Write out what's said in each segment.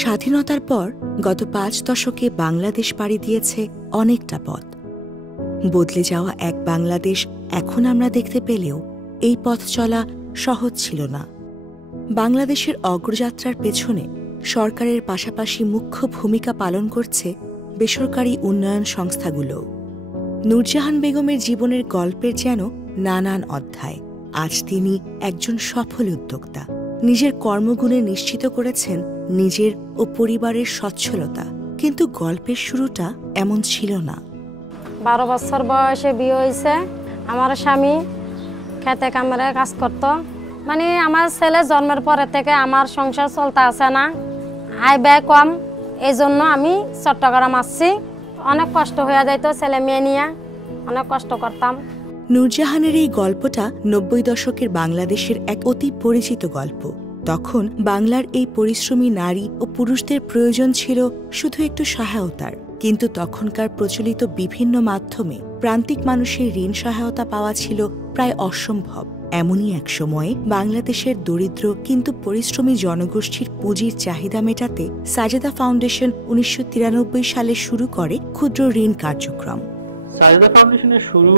স্বাধীনতার পর গত ৫ দশকে বাংলাদেশ পাড়ি দিয়েছে অনেকটা পথ। বদলে যাওয়া এক বাংলাদেশ এখন আমরা দেখতে পেলেও এই পথ চলা সহজ ছিল না। বাংলাদেশের অগ্রযাত্রার পেছনে সরকারের পাশাপাশি মুখ্য ভূমিকা পালন করছে বেসরকারি উন্নয়ন সংস্থাগুলো। নূরজাহান বেগমের জীবনের গল্পের যেন নানান অধ্যায়। আজ তিনি একজন সফল উদ্যোক্তা। নিজের কর্মগুণে নিশ্চিত করেছেন নিজের ও পরিবারের সচ্ছলতা। কিন্তু গল্পের শুরুটা এমন ছিল না। 12 বছর বয়সে বিয়ে হয়েছে। আমার স্বামী খেতে কামড়ে কাজ করত। মানে আমার ছেলে জন্মের পরে থেকে আমার সংসার চলতে আসে না, আয় ব্যয় কম। এই জন্য আমি চট্টগ্রাম আসছি। অনেক কষ্ট হয়ে যাইত, ছেলে মেয়ে নিয়ে অনেক কষ্ট করতাম। নূরজাহানের এই গল্পটা ৯০ দশকের বাংলাদেশের এক অতি পরিচিত গল্প। তখন বাংলার এই পরিশ্রমী নারী ও পুরুষদের প্রয়োজন ছিল শুধু একটু সহায়তার। কিন্তু তখনকার প্রচলিত বিভিন্ন মাধ্যমে প্রান্তিক মানুষের ঋণ সহায়তা পাওয়া ছিল প্রায় অসম্ভব। এমনই এক সময়ে বাংলাদেশের দরিদ্র কিন্তু পরিশ্রমী জনগোষ্ঠীর পুঁজির চাহিদা মেটাতে সাজেদা ফাউন্ডেশন ১৯৯৩ সালে শুরু করে ক্ষুদ্র ঋণ কার্যক্রম। সাজেদা ফাউন্ডেশনের শুরু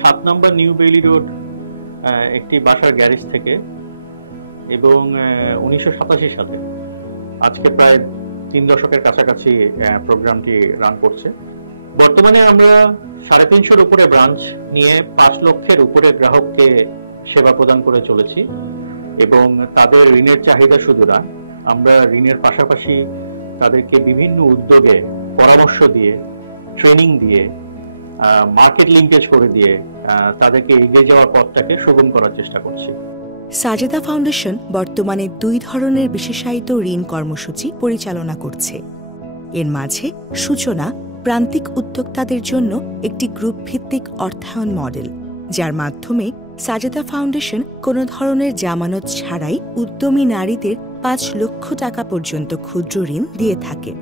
৭ নম্বর নিউ বেইলি রোড একটি বাসার গ্যারেজ থেকে, এবং ১৯৮৭ সালে আজকে প্রায় ৩ দশকের কাছাকাছি প্রোগ্রামটি রান করছে। বর্তমানে আমরা ৩৫০-র উপরে ব্রাঞ্চ নিয়ে ৫ লক্ষের উপরে গ্রাহককে সেবা প্রদান করে চলেছি, এবং তাদের ঋণের চাহিদা শুধু না, আমরা ঋণের পাশাপাশি তাদেরকে বিভিন্ন উদ্যোগে পরামর্শ দিয়ে, ট্রেনিং দিয়ে, মার্কেট লিঙ্কেজ করে দিয়ে তাদেরকে এগিয়ে যাওয়ার পথটাকে সুগম করার চেষ্টা করছি। সাজেদা ফাউন্ডেশন বর্তমানে ২ ধরনের বিশেষায়িত ঋণ কর্মসূচি পরিচালনা করছে। এর মাঝে সূচনা প্রান্তিক উদ্যোক্তাদের জন্য একটি গ্রুপ ভিত্তিক অর্থায়ন মডেল, যার মাধ্যমে সাজেদা ফাউন্ডেশন কোনো ধরনের জামানত ছাড়াই উদ্যমী নারীদের ৫ লক্ষ টাকা পর্যন্ত ক্ষুদ্র ঋণ দিয়ে থাকে।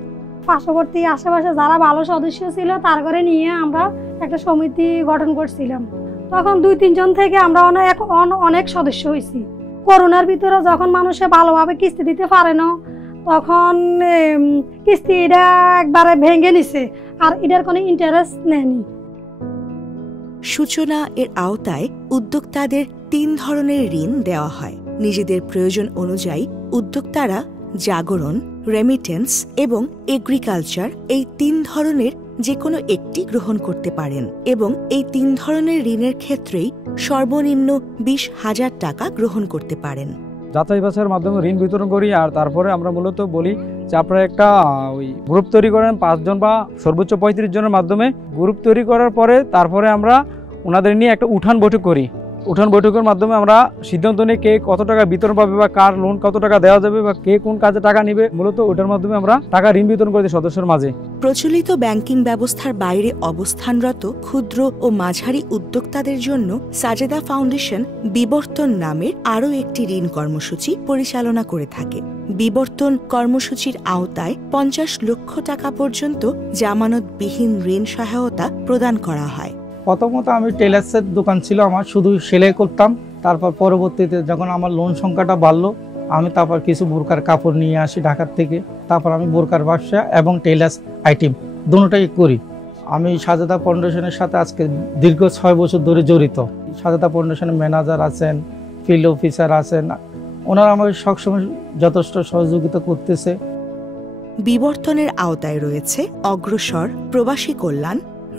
পার্শ্ববর্তী আশেপাশে যারা ভালো সদস্য ছিল তার ঘরে নিয়ে আমরা একটা সমিতি গঠন করছিলাম। তখন ২-৩ জন থেকে আমরা অনেক সদস্য হয়েছি। করোনার ভিতরে যখন মানুষে ভালোভাবে কিস্তি দিতে পারে না, তখন কিস্তি এটা একবারে ভেঙে নিছে, আর এটার কোনো ইন্টারেস্ট নেয়নি। সূচনা এর আওতায় উদ্যোক্তাদের ৩ ধরনের ঋণ দেওয়া হয়। নিজেদের প্রয়োজন অনুযায়ী উদ্যোক্তারা জাগরণ, রেমিটেন্স এবং এগ্রিকালচার এই ৩ ধরনের যে কোনো একটি গ্রহণ করতে পারেন, এবং এই ৩ ধরনের ঋণের ক্ষেত্রেই সর্বনিম্ন ২০,০০০ টাকা গ্রহণ করতে পারেন। যাচাই বাছাইয়ের মাধ্যমে ঋণ বিতরণ করি, আর তারপরে আমরা মূলত বলি যে আপনারা একটা গ্রুপ তৈরি করেন ৫ জন বা সর্বোচ্চ ৩৫ জনের মাধ্যমে। গ্রুপ তৈরি করার পরে তারপরে আমরা ওনাদের নিয়ে একটা উঠান বৈঠক করি। উঠান বৈঠকের মাধ্যমে আমরা সিদ্ধান্ত নিই কে কত টাকা বিতরণ পাবে, বা কার লোন কত টাকা দেওয়া যাবে, বা কে কোন কাজে টাকা নিবে। মূলত ওটার মাধ্যমে আমরা টাকা ঋণ বিতরণ করি সদস্যের মাঝে। প্রচলিত ব্যাংকিং ব্যবস্থার বাইরে অবস্থানরত ক্ষুদ্র ও মাঝারি উদ্যোক্তাদের জন্য সাজেদা ফাউন্ডেশন বিবর্তন নামের আরও একটি ঋণ কর্মসূচি পরিচালনা করে থাকে। বিবর্তন কর্মসূচির আওতায় ৫০ লক্ষ টাকা পর্যন্ত জামানতবিহীন ঋণ সহায়তা প্রদান করা হয়। প্রথমত আমি টেলার্সের দোকান ছিল আমার, শুধু সেলাই করতাম। তারপর পরবর্তীতে যখন আমার লোন সংখ্যাটা বাড়লো, আমি তারপর কিছু বোরকার কাপড় নিয়ে আসি ঢাকার থেকে। তারপর আমি বোরকার ব্যবসা এবং টেলার্স আইটেম দুটোটাই করি। আমি সাজেদা ফাউন্ডেশনের সাথে আজকে দীর্ঘ ৬ বছর ধরে জড়িত। সাজেদা ফাউন্ডেশনের ম্যানেজার আছেন, ফিল্ড অফিসার আছেন, ওনারা আমাকে সবসময় যথেষ্ট সহযোগিতা করতেছে। বিবর্তনের আওতায় রয়েছে অগ্রসর, প্রবাসী কল্যাণ,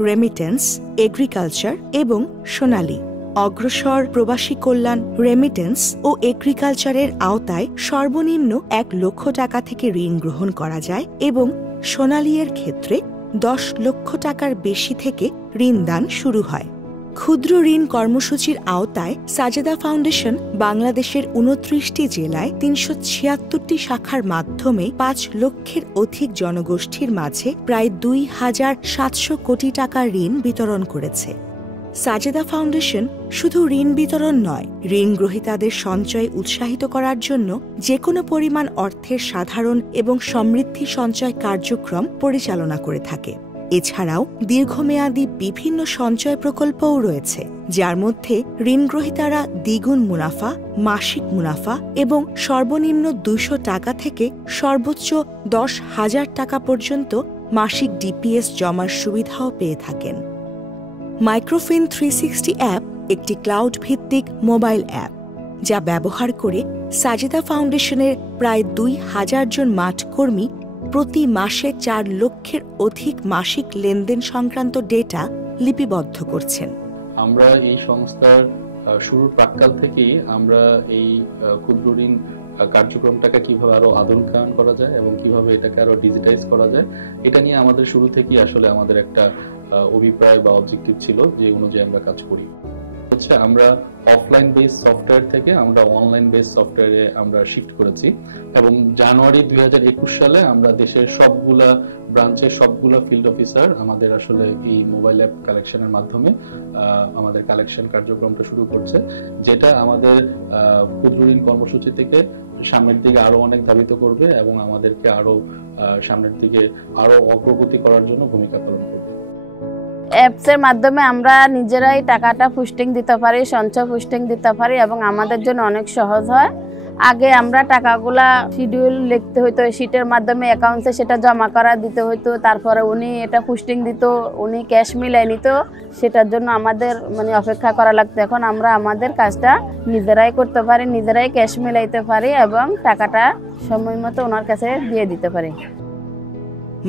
রেমিটেন্স, এগ্রিকালচার এবং সোনালী। অগ্রসর, প্রবাসী কল্যাণ, রেমিটেন্স ও এগ্রিকালচারের আওতায় সর্বনিম্ন ১ লক্ষ টাকা থেকে ঋণ গ্রহণ করা যায়, এবং সোনালী এর ক্ষেত্রে ১০ লক্ষ টাকার বেশি থেকে ঋণ দান শুরু হয়। ক্ষুদ্র ঋণ কর্মসূচির আওতায় সাজেদা ফাউন্ডেশন বাংলাদেশের ২৯টি জেলায় ৩৭৬টি শাখার মাধ্যমে ৫ লক্ষের অধিক জনগোষ্ঠীর মাঝে প্রায় ২,৭০০ কোটি টাকা ঋণ বিতরণ করেছে। সাজেদা ফাউন্ডেশন শুধু ঋণ বিতরণ নয়, ঋণ গ্রহীতাদের সঞ্চয় উৎসাহিত করার জন্য যে কোনো পরিমাণ অর্থের সাধারণ এবং সমৃদ্ধি সঞ্চয় কার্যক্রম পরিচালনা করে থাকে। এছাড়াও দীর্ঘমেয়াদী বিভিন্ন সঞ্চয় প্রকল্পও রয়েছে, যার মধ্যে ঋণগ্রহীতারা দ্বিগুণ মুনাফা, মাসিক মুনাফা এবং সর্বনিম্ন 200 টাকা থেকে সর্বোচ্চ 10,000 টাকা পর্যন্ত মাসিক ডিপিএস জমার সুবিধাও পেয়ে থাকেন। মাইক্রোফিন 360 অ্যাপ একটি ক্লাউড ভিত্তিক মোবাইল অ্যাপ, যা ব্যবহার করে সাজেদা ফাউন্ডেশনের প্রায় 2,000 জন মাঠকর্মী প্রতি মাসে 4 লক্ষের অধিক মাসিক লেনদেন সংক্রান্ত ডেটা লিপিবদ্ধ করছেন। আমরা এই সংস্থার শুরুর প্রাক্কাল থেকেই আমরা এই ক্ষুদ্র ঋণ কার্যক্রমটাকে কিভাবে আরো আধুনিকায়ন করা যায় এবং কিভাবে এটাকে আরো ডিজিটাইজ করা যায়, এটা নিয়ে আমাদের শুরু থেকেই আসলে আমাদের একটা অভিপ্রায় বা অবজেক্টিভ ছিল, যে অনুযায়ী আমরা কাজ করি। হচ্ছে আমরা অফলাইন বেস সফটওয়্যার থেকে আমরা অনলাইন বেস সফটওয়্যারে আমরা শিফট করেছি এবং জানুয়ারি 2021 সালে আমরা দেশের সবগুলা ব্রাঞ্চের সবগুলা ফিল্ড অফিসার আমাদের আসলে এই মোবাইল অ্যাপ কালেকশনের মাধ্যমে আমাদের কালেকশন কার্যক্রমটা শুরু করছে, যেটা আমাদের ক্ষুদ্র ঋণ কর্মসূচি থেকে সামনের দিকে আরো অনেক ধাবিত করবে এবং আমাদেরকে আরো সামনের দিকে আরো অগ্রগতি করার জন্য ভূমিকা পালন করবে। অ্যাপসের মাধ্যমে আমরা নিজেরাই টাকাটা পুস্টিং দিতে পারি, সঞ্চয় পুস্টিং দিতে পারি এবং আমাদের জন্য অনেক সহজ হয়। আগে আমরা টাকাগুলা শিডিউল লিখতে হইতো, শিটের মাধ্যমে অ্যাকাউন্টে সেটা জমা করা দিতে হইতো, তারপরে উনি এটা পুস্টিং দিত, উনি ক্যাশ মিলাই নিত, সেটার জন্য আমাদের অপেক্ষা করা লাগতো। এখন আমরা আমাদের কাজটা নিজেরাই করতে পারি, নিজেরাই ক্যাশ মিলাইতে পারি এবং টাকাটা সময় মতো ওনার কাছে দিয়ে দিতে পারি।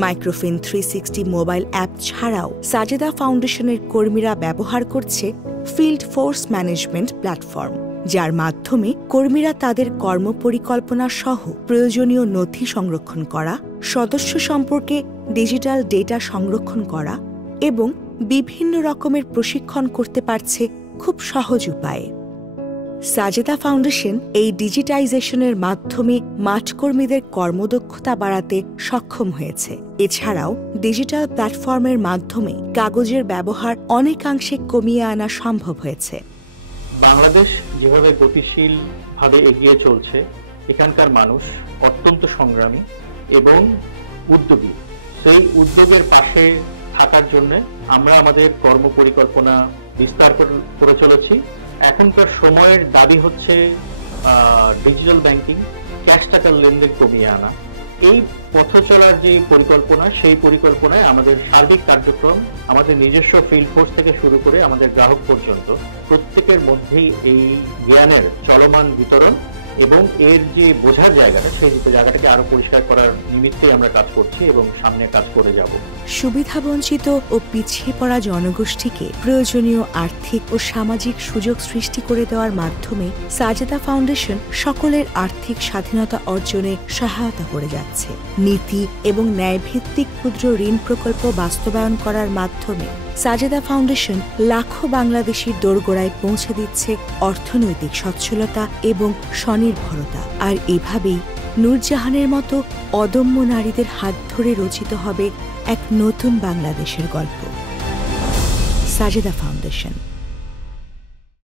মাইক্রোফিন 360 মোবাইল অ্যাপ ছাড়াও সাজেদা ফাউন্ডেশনের কর্মীরা ব্যবহার করছে ফিল্ড ফোর্স ম্যানেজমেন্ট প্ল্যাটফর্ম, যার মাধ্যমে কর্মীরা তাদের কর্মপরিকল্পনা সহ প্রয়োজনীয় নথি সংরক্ষণ করা, সদস্য সম্পর্কে ডিজিটাল ডেটা সংরক্ষণ করা এবং বিভিন্ন রকমের প্রশিক্ষণ করতে পারছে খুব সহজ উপায়ে। সাজেদা ফাউন্ডেশন এই ডিজিটাইজেশনের মাধ্যমে মাঠকর্মীদের কর্মদক্ষতা বাড়াতে সক্ষম হয়েছে। এছাড়াও ডিজিটাল প্ল্যাটফর্মের মাধ্যমে কাগজের ব্যবহার অনেকাংশে কমিয়ে আনা সম্ভব হয়েছে। বাংলাদেশ যেভাবে গতিশীলভাবে এগিয়ে চলছে, এখানকার মানুষ অত্যন্ত সংগ্রামী এবং উদ্যোগী। সেই উদ্যোগের পাশে থাকার জন্য আমরা আমাদের কর্মপরিকল্পনা বিস্তার করে চলেছি। এখনকার সময়ের দাবি হচ্ছে ডিজিটাল ব্যাংকিং, ক্যাশ টাকার লেনদেন কমিয়ে আনা। এই পথ চলার যে পরিকল্পনা, সেই পরিকল্পনায় আমাদের সার্বিক কার্যক্রম, আমাদের নিজস্ব ফিল্ড ফোর্স থেকে শুরু করে আমাদের গ্রাহক পর্যন্ত প্রত্যেকের মধ্যেই এই জ্ঞানের চলমান বিতরণ এবং এর যে বোঝার জায়গাটা, সেই জায়গাটাকে আরো পরিষ্কার করার নিমিত্তে আমরা কাজ করছি এবং সামনে কাজ করে যাব। সুবিধাবঞ্চিত ও পিছিয়ে পড়া জনগোষ্ঠীকে প্রয়োজনীয় আর্থিক ও সামাজিক সুযোগ সৃষ্টি করে দেওয়ার মাধ্যমে সাজেদা ফাউন্ডেশন সকলের আর্থিক স্বাধীনতা অর্জনে সহায়তা করে যাচ্ছে। নীতি এবং ন্যায়ভিত্তিক ক্ষুদ্র ঋণ প্রকল্প বাস্তবায়ন করার মাধ্যমে সাজেদা ফাউন্ডেশন লাখো বাংলাদেশির দোরগোড়ায় পৌঁছে দিচ্ছে অর্থনৈতিক সচ্ছলতা এবং স্বনির্ভরতা। আর এভাবেই নূরজাহানের মতো অদম্য নারীদের হাত ধরে রচিত হবে এক নতুন বাংলাদেশের গল্প। সাজেদা ফাউন্ডেশন।